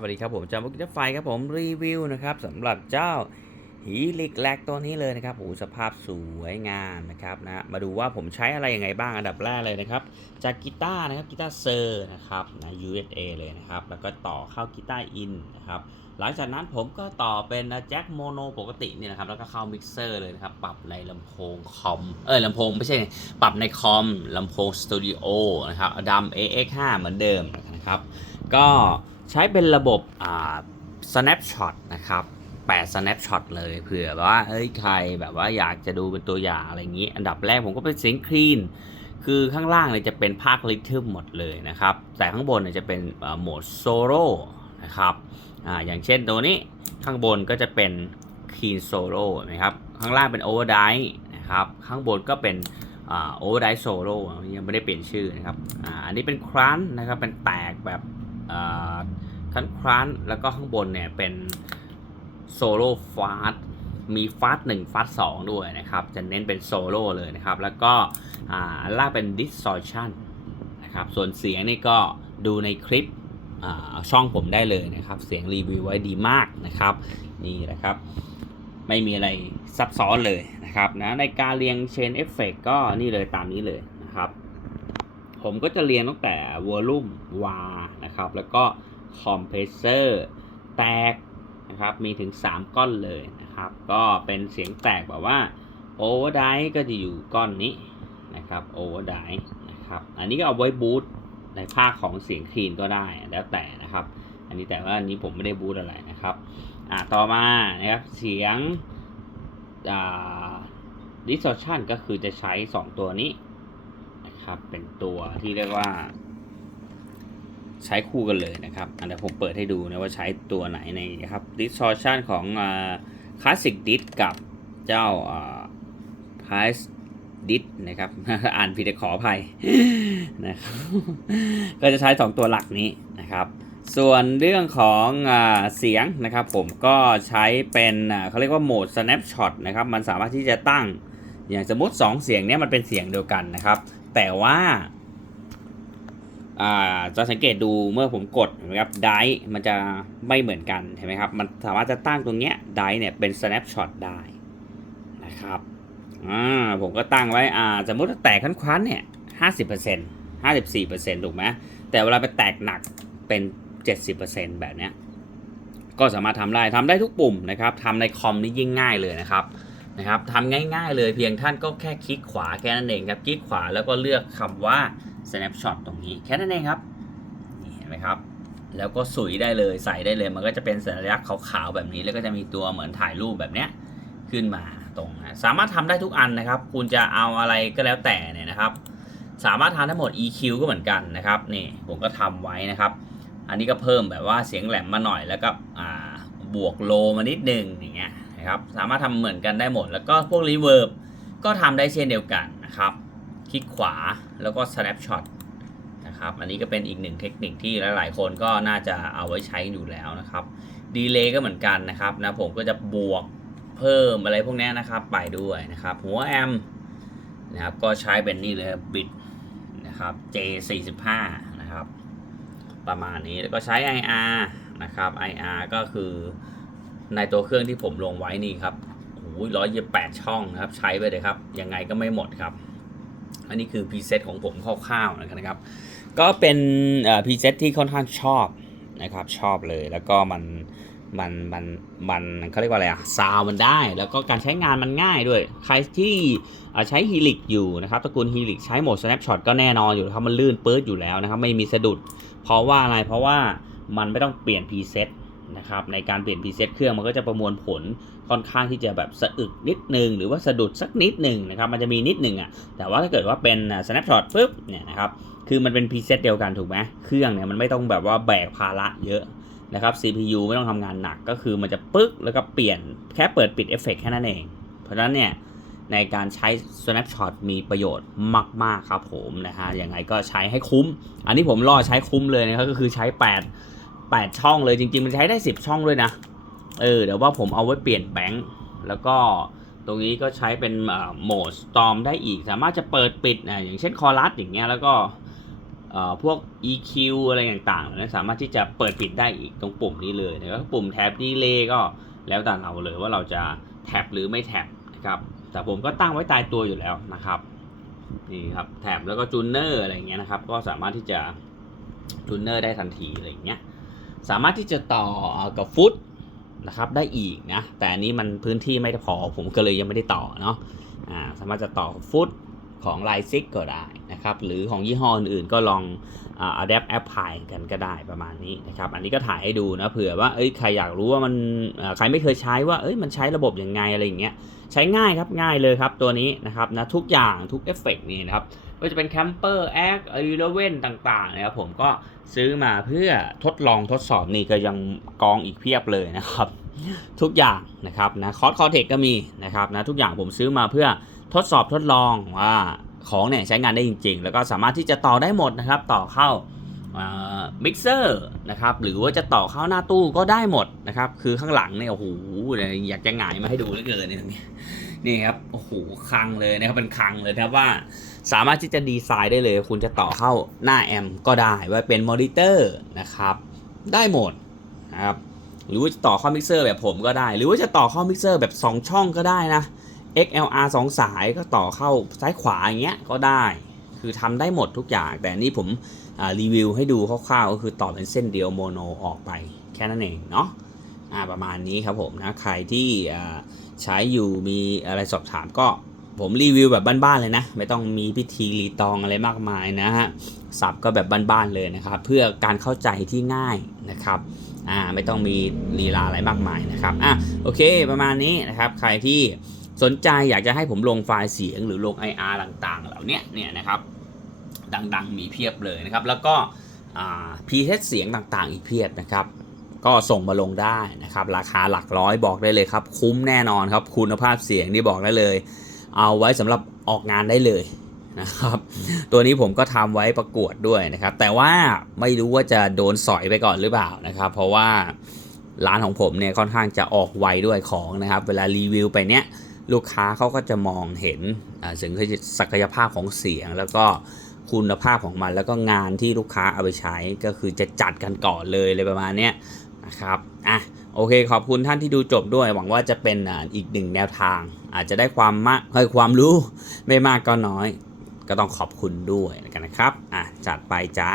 สวัสดีครับผมจอมบุกิจไฟครับผมรีวิวนะครับสำหรับเจ้าฮีลิกแลกตัวนี้เลยนะครับโอ้สภาพสวยงามนะครับนะมาดูว่าผมใช้อะไรยังไงบ้างอันดับแรกเลยนะครับ จากกีตาร์นะครับกีตาร์เซอร์นะครับนะ USA เลยนะครับ แล้วก็ต่อเข้ากีตาร์อินนะครับหลังจากนั้นผมก็ต่อเป็นแจ็คโมโนปกติเนี่ยนะครับ แล้วก็เข้ามิกเซอร์เลยนะครับ ปรับในลำโพงคอม เออลำโพงไม่ใช่ ปรับในคอมลำโพงสตูดิโอนะครับดำ AX5 เหมือนเดิมนะครับ ก็ ใช้เป็นระบบอ่า snapshot นะครับแปด snapshot เลยเผื่อว่าเอ้ยใครแบบว่าอยากจะดูเป็นตัวอย่างอะไรอย่างนี้ อันดับแรกผมก็เป็นเสียงคลีนคือข้างล่างเนี่ยจะเป็นภาคลิทึมหมดเลยนะครับ แต่ข้างบนเนี่ยจะเป็นโหมดโซโล่นะครับอ่าอย่างเช่นตัวนี้ข้างบนก็จะเป็น clean solo นะครับ ข้างล่างเป็น overdrive นะครับ ข้างบนก็เป็นโอเวอร์ไดโซโล่ยังไม่ได้เปลี่ยนชื่อนะครับอ่าอันนี้เป็นครันนะครับเป็นแตกแบบ คันครันแล้วก็ข้างบนเนี่ยเป็นโซโล่ฟาสมีฟาสหนึ่งฟาสสองด้วยนะครับ จะเน้นเป็นโซโล่เลยนะครับ แล้วก็อ่าล่าเป็น distortion นะครับ ส่วนเสียงนี่ก็ดูในคลิปช่องผมได้เลยนะครับ เสียงรีวิวไว้ดีมากนะครับ นี่นะครับ ไม่มีอะไรซับซ้อนเลยนะครับนะในการเรียงเชนเอฟเฟกก็นี่เลยตามนี้เลยนะครับ ผมก็จะเรียงตั้งแต่วอลลุ่มวานะครับ แล้วก็คอมเพรสเซอร์แตกนะครับ มีถึง 3 ก้อนเลยนะครับ ก็เป็นเสียงแตกแบบว่าโอเวอร์ไดก็จะอยู่ก้อนนี้นะครับโอเวอร์ไดนะครับ อันนี้ก็เอาไว้บูตในภาคของเสียงคลีนก็ได้แล้วแต่นะครับ อันนี้แต่ว่าอันนี้ผมไม่ได้บูตอะไรนะครับ อ่า ต่อมานะครับ เสียงอ่า distortion ก็คือจะใช้ 2 ตัวนี้ นะครับ เป็นตัวที่เรียกว่า ใช้คู่กันเลยนะครับอันเดี๋ยวผมเปิดให้ดูนะว่าใช้ตัวไหนในนะครับ distortion ของอ่า classic dis กับเจ้าอ่า class dis นะครับอ่านผิดขออภัยนะครับก็จะใช้ 2 ตัวหลักนี้นะครับ ส่วนเรื่องของอเสียงนะครับ ผมก็ใช้เป็นเขาเรียกว่าโหมด snapshot นะครับ มันสามารถที่จะตั้งอย่างสมมติ 2 เสียงนี้มันเป็นเสียงเดียวกันนะครับ แต่ว่าอ่าจะสังเกตดูเมื่อผมกดนะครับไดมันจะไม่เหมือนกันเห็นไหมครับ มันสามารถจะตั้งตรงเนี้ยไดเนี่ยเป็น snapshot ได้นะครับอ่าผมก็ตั้งไว้อ่าสมมติว่าแตกคั้นๆเนี่ยห้าสิบเปอร์เซ็นต์ห้าสิบสี่เปอร์เซ็นต์ถูกไหมแต่เวลาไปแตกหนักเป็น70%แบบเนี้ยก็สามารถทำได้ทำได้ทุกปุ่มนะครับทำในคอมนี่ยิ่งง่ายเลยนะครับ นะครับทำง่ายๆเลยเพียงท่านก็แค่คลิกขวาแค่นั้นเองครับคลิกขวาแล้วก็เลือกคำว่า snapshot ตรงนี้แค่นั้นเองครับนี่เห็นไหมครับแล้วก็สุยได้เลยใส่ได้เลยมันก็จะเป็นสัญลักษณ์ขาวๆแบบนี้แล้วก็จะมีตัวเหมือนถ่ายรูปแบบเนี้ยขึ้นมาตรงนะสามารถทำได้ทุกอันนะครับ คุณจะเอาอะไรก็แล้วแต่เนี่ยนะครับ สามารถทำทั้งหมด EQ ก็เหมือนกันนะครับนี่ผมก็ทำไว้นะครับ อันนี้ก็เพิ่มแบบว่าเสียงแหลมมาหน่อยแล้วก็อ่าบวกโลมานิดนึงอย่างเงี้ย นะครับ สามารถทำเหมือนกันได้หมด แล้วก็พวกรีเวิร์บก็ทำได้เช่นเดียวกันนะครับ คลิกขวาแล้วก็ snapshot นะครับ อันนี้ก็เป็นอีกหนึ่งเทคนิคที่หลายๆ คนก็น่าจะเอาไว้ใช้อยู่แล้วนะครับ ดีเลย์ก็เหมือนกันนะครับนะผมก็จะบวกเพิ่มอะไรพวกนี้นะครับไปด้วยนะครับ หัวแอมนะครับก็ใช้เป็นนี่เลยบิตนะครับ J45 นะครับ ประมาณนี้แล้วก็ใช้ IR นะครับ IR ก็คือ ในตัวเครื่องที่ผมลงไว้นี่ครับโอ้ยร้อยยี่แปดช่องนะครับ ใช้ไปเลยครับ ยังไงก็ไม่หมดครับ อันนี้คือพรีเซตของผมคร่าวๆนะครับ ก็เป็นพรีเซตที่ค่อนข้างชอบนะครับ ชอบเลย แล้วก็มัน มัน มัน มันเขาเรียกว่าอะไรอะซาวมันได้ แล้วก็การใช้งานมันง่ายด้วย ใครที่ใช้ฮีลิกอยู่นะครับ ตระกูลฮีลิกใช้โหมด snapshot ก็แน่นอนอยู่แล้วครับ มันลื่นปื๊ดอยู่แล้วนะครับ ไม่มีสะดุด เพราะว่าอะไร เพราะว่ามันไม่ต้องเปลี่ยนพรีเซต นะครับในการเปลี่ยนพรีเซตเครื่องมันก็จะประมวลผลค่อนข้างที่จะแบบสะอึกนิดนึง หรือว่าสะดุดสักนิดหนึ่งนะครับมันจะมีนิดหนึ่งอะแต่ว่าถ้าเกิดว่าเป็น snapshot ปุ๊บเนี่ยนะครับคือมันเป็นพรีเซตเดียวกันถูกไหมเครื่องเนี่ยมันไม่ต้องแบบว่าแบกภาระเยอะนะครับ CPU ไม่ต้องทำงานหนักก็คือมันจะปึ๊กแล้วก็เปลี่ยนแค่เปิดปิดเอฟเฟกแค่นั้นเอง เพราะฉะนั้นเนี่ยในการใช้ snapshot มีประโยชน์มาก ๆ ครับผมนะฮะยังไงก็ใช้ให้คุ้ม อันนี้ผมรอใช้คุ้มเลยนะครับก็คือใช้ 8 8 ช่องเลยจริง ๆ มันใช้ได้ 10 ช่องด้วยนะ เออเดี๋ยวว่าผมเอาไว้เปลี่ยนแบงค์แล้วก็ตรงนี้ก็ใช้เป็นโหมด storm ได้อีก สามารถจะเปิดปิดนะอย่างเช่นคอรัสอย่างเงี้ยแล้วก็เอ่อพวก EQ อะไรต่างๆนะสามารถที่จะเปิดปิดได้อีกตรงปุ่มนี้เลยนะครับปุ่มแท็บดีเลย์ก็แล้วแต่เราเลยว่าเราจะแท็บหรือไม่แท็บนะครับแต่ผมก็ตั้งไว้ตายตัวอยู่แล้วนะครับนี่ครับแท็บแล้วก็จูเนอร์อะไรเงี้ยนะครับ ก็สามารถที่จะจูเนอร์ได้ทันทีอะไรเงี้ย สามารถที่จะต่อกับฟุตนะครับได้อีกนะแต่อันนี้มันพื้นที่ไม่พอผมก็เลยยังไม่ได้ต่อเนาะอ่าสามารถจะต่อฟุตของไลซิกก็ได้ นะครับหรือของยี่ห้ออื่นๆก็ลองอ่า adapt apply กันก็ได้ประมาณนี้นะครับอันนี้ก็ถ่ายให้ดูนะเผื่อว่าเอ้ยใครอยากรู้ว่ามันใครไม่เคยใช้ว่าเอ้ยมันใช้ระบบยังไงอะไรอย่างเงี้ยใช้ง่ายครับง่ายเลยครับตัวนี้นะครับนะทุกอย่างทุกเอฟเฟกนี่นะครับไม่ว่าจะเป็นแคมเปอร์แอคเอเลเว่นต่างๆนะครับผมก็ซื้อมาเพื่อทดลองทดสอบนี่ก็ยังกองอีกเพียบเลยนะครับทุกอย่างนะครับนะคอร์สคอเทคก็มีนะครับนะทุกอย่างผมซื้อมาเพื่อทดสอบทดลองว่า ของเนี่ยใช้งานได้จริง ๆ แล้วก็สามารถที่จะต่อได้หมดนะครับ ต่อเข้ามิกเซอร์นะครับหรือว่าจะต่อเข้าหน้าตู้ก็ได้หมดนะครับคือข้างหลังเนี่ยโอ้โหอยากจะหงายมาให้ดูเหลือเกินเนี่ยนี่ครับโอ้โหคังเลยนะครับเป็นคังเลยนะครับว่าสามารถที่จะดีไซน์ได้เลย คุณจะต่อเข้าหน้าแอมก็ได้ว่าเป็นมอนิเตอร์นะครับได้หมดนะครับหรือว่าจะต่อเข้ามิกเซอร์แบบผมก็ได้ หรือว่าจะต่อเข้ามิกเซอร์แบบ 2 ช่องก็ได้นะ XLR 2 สายก็ต่อเข้าซ้ายขวาอย่างเงี้ยก็ได้ คือทำได้หมดทุกอย่าง แต่นี่ผมรีวิวให้ดูคร่าวๆ ก็คือต่อเป็นเส้นเดียวโมโนออกไปแค่นั้นเองเนาะประมาณนี้ครับผมนะใครที่ใช้อยู่มีอะไรสอบถามก็ผมรีวิวแบบบ้านๆเลยนะ ไม่ต้องมีพิธีรีตองอะไรมากมายนะฮะสับก็แบบบ้านๆเลยนะครับ เพื่อการเข้าใจที่ง่ายนะครับอ่าไม่ต้องมีลีลาอะไรมากมายนะครับอะโอเคประมาณนี้นะครับ ใครที่ สนใจอยากจะให้ผมลงไฟล์เสียงหรือลง IR ต่างๆ เหล่านี้เนี่ยนะครับดังๆ มีเพียบเลยนะครับ แล้วก็พีเทสเสียงต่างๆ อีกเพียบนะครับ ก็ส่งมาลงได้นะครับ ราคาหลักร้อยบอกได้เลยครับ คุ้มแน่นอนครับ คุณภาพเสียงนี่บอกได้เลย เอาไว้สำหรับออกงานได้เลยนะครับ ตัวนี้ผมก็ทำไว้ประกวดด้วยนะครับ แต่ว่าไม่รู้ว่าจะโดนสอยไปก่อนหรือเปล่านะครับ เพราะว่าร้านของผมเนี่ยค่อนข้างจะออกไวด้วยของนะครับ เวลารีวิวไปเนี้ย ลูกค้าเขาก็จะมองเห็นถึงศักยภาพของเสียง แล้วก็คุณภาพของมัน แล้วก็งานที่ลูกค้าเอาไปใช้ก็คือจะจัดกันก่อนเลยเลยประมาณเนี้ยนะครับอะโอเคขอบคุณท่านที่ดูจบด้วย หวังว่าจะเป็นอีกหนึ่งแนวทาง อาจจะได้ความมากให้ความรู้ไม่มากก็น้อย ก็ต้องขอบคุณด้วยกันนะครับอะจัดไปจ้า